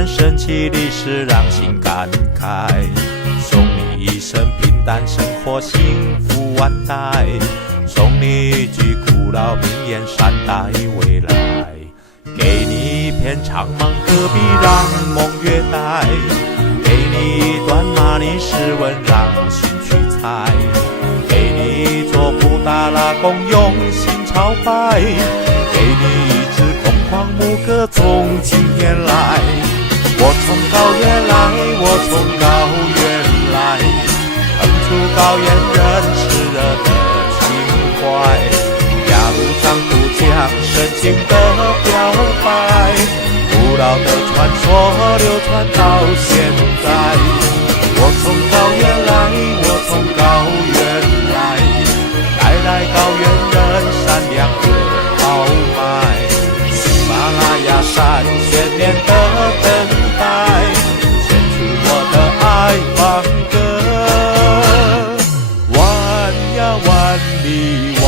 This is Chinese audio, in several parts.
段深情历史让心感慨，送你一生平淡生活幸福万代，送你一句古老名言善待未来，给你一片苍茫戈壁让梦越带，给你一段马里诗文让心去猜，给你一座布达拉宫用心朝拜，给你一支空旷牧歌从今天来。我从高原来，我从高原来，哼出高原人炽热的情怀，雅鲁藏布江深情的表白，古老的传说流传到现在。我从高原来，我从高原来，带来高原人善良和豪迈，喜马拉雅山千年的等待，献出我的爱放歌，万呀万里外。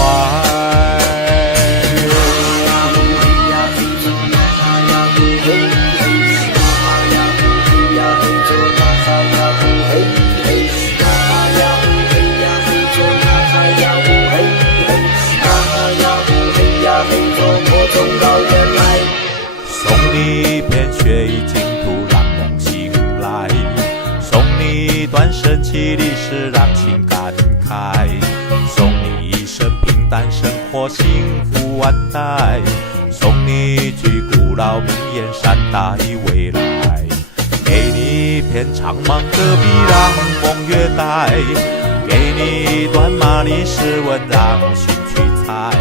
送你一片雪域净土让梦醒来，送你一段神奇历史让心感慨，送你一生平淡生活幸福万代，送你一句古老名言善待未来，给你一片苍茫戈壁让风越带，给你一段马里诗文让心去猜，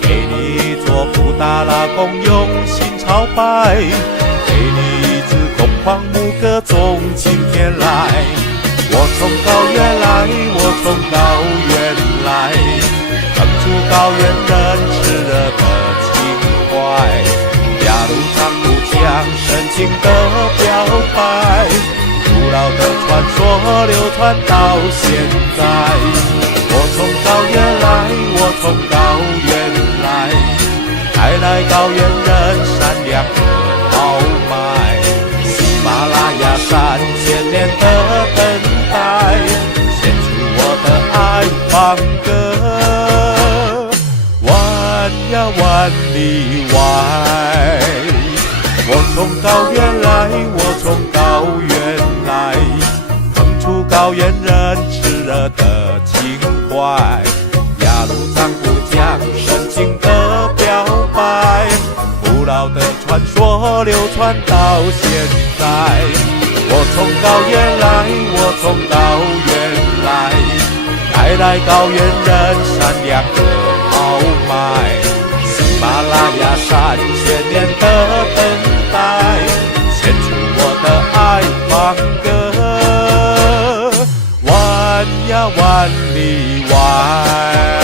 给你一座布达拉宫用心朝拜，给你一支空旷牧歌从今天来。我从高原来，我从高原来，哼出高原人炽热的情怀，雅鲁藏布江深情的表白，古老的传说流传到现在。我从高原来，我从高原来，带来高原人善良和豪迈，喜马拉雅山千年的等待，献出我的爱放歌，万呀万里外。我从高原来，我从高原来，哼出高原人炽热的情怀，雅鲁藏布江深情的表白，古老的传说流传到现在。我从高原来，我从高原来，带来高原人善良和豪迈，喜马拉雅山千年的等待，献出我的爱放歌，万呀万里外。